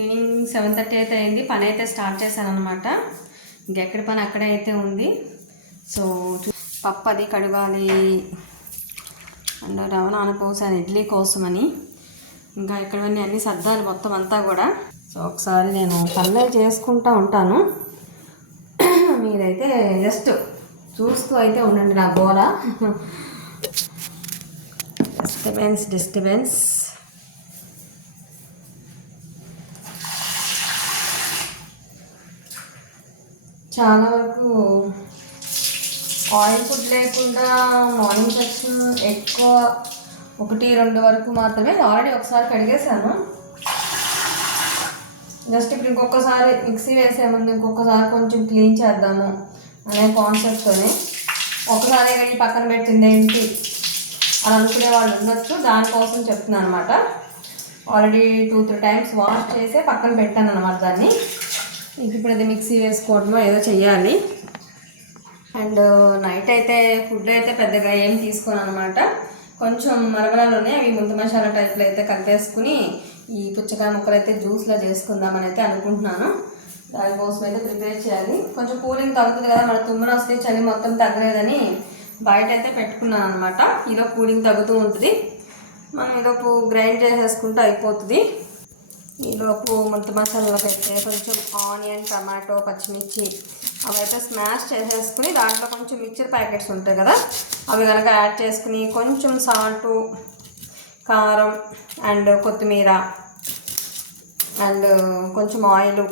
Evening 7:30 అయితే అయింది. పని అయితే స్టార్ట్ చేశాను అనమాట. ఇంకెక్కడి పని అక్కడే అయితే ఉంది. సో పప్పు అది కడగాలి అండ్ రవ్వ నానపోసాను ఇడ్లీ కోసమని. ఇంకా ఇక్కడవన్నీ అన్నీ సర్దాలి మొత్తం అంతా కూడా. సో ఒకసారి నేను పనులు చేసుకుంటూ ఉంటాను, మీరైతే జస్ట్ చూస్తూ అయితే ఉండండి నా గోల. డిస్టర్బెన్స్ చాలా వరకు ఆయిల్ ఫుడ్ లేకుండా మార్నింగ్ సెక్షన్ ఎక్కువ 1-2 వరకు మాత్రమే. ఆల్రెడీ ఒకసారి కడిగేసాను. జస్ట్ ఇప్పుడు ఇంకొకసారి మిక్సీ వేసే ముందు ఇంకొకసారి కొంచెం క్లీన్ చేద్దాము అనే కాన్సెప్ట్తోనే ఒకసారి కడిగి పక్కన పెట్టింది ఏంటి అని అనుకునే వాళ్ళు ఉండొచ్చు. దానికోసం చెప్తున్నాను అనమాట. ఆల్రెడీ 2-3 టైమ్స్ వాష్ చేసే పక్కన పెట్టాను అనమాట దాన్ని. ఇప్పుడు అది మిక్సీ వేసుకోవడమో ఏదో చెయ్యాలి. అండ్ నైట్ అయితే ఫుడ్ అయితే పెద్దగా ఏం తీసుకోను అనమాట. కొంచెం మరమరాలు అవి ముందు మసాలా టైప్లో అయితే కలిపేసుకుని ఈ పుచ్చకాయ ముక్కలు అయితే జ్యూస్లో చేసుకుందామని అయితే అనుకుంటున్నాను. దానికోసం అయితే ప్రిపేర్ చేయాలి. కొంచెం కూలింగ్ తగ్గుతుంది కదా, మన తుమ్మలు వస్తే చలి మొత్తం తగ్గలేదని బయట అయితే పెట్టుకున్నాను అనమాట. ఈలో కూలింగ్ తగ్గుతూ ఉంటుంది, మనం ఈలోపు గ్రైండ్ చేసేసుకుంటూ అయిపోతుంది. ఈలోపు ముంత మసాలాలకు అయితే కొంచెం ఆనియన్, టమాటో, పచ్చిమిర్చి అవైతే స్మాష్ చేసేసుకుని దాంట్లో కొంచెం మిక్చర్ ప్యాకెట్స్ ఉంటాయి కదా, అవి కనుక యాడ్ చేసుకుని కొంచెం సాల్టు, కారం అండ్ కొత్తిమీర అండ్ కొంచెం ఆయిల్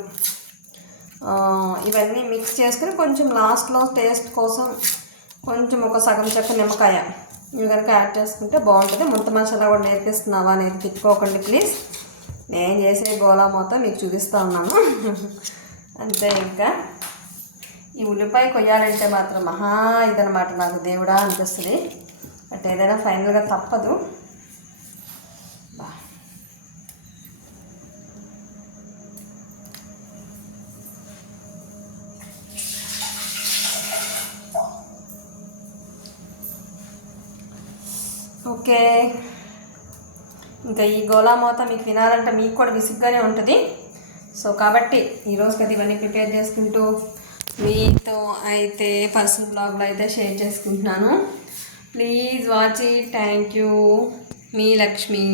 ఇవన్నీ మిక్స్ చేసుకుని కొంచెం లాస్ట్లో టేస్ట్ కోసం కొంచెం ఒక సగం చెక్క నిమ్మకాయ ఇవి కనుక యాడ్ చేసుకుంటే బాగుంటుంది. ముంత మసాలా కూడా నేర్పిస్తున్నావా అనేది తిట్టుకోకండి ప్లీజ్. నేను చేసే గోలా మొత్తం మీకు చూపిస్తూ ఉన్నాను అంతే. ఇంకా ఈ ఉల్లిపాయ కొయ్యాలంటే మాత్రం మహా ఇదనమాట, నాకు దేవుడా అనిపిస్తుంది. బట్ ఏదైనా ఫైనల్గా తప్పదు. ఓకే, ఇంకా ఈ గోలా మోత మీకు వినాలంటే మీకు కూడా విసుగ్గానే ఉంటుంది. సో కాబట్టి ఈరోజుకి అది ఇవన్నీ ప్రిపేర్ చేసుకుంటూ మీతో అయితే పర్సనల్ బ్లాగ్లో అయితే షేర్ చేసుకుంటున్నాను. Please watch it. Thank you. Me Lakshmi.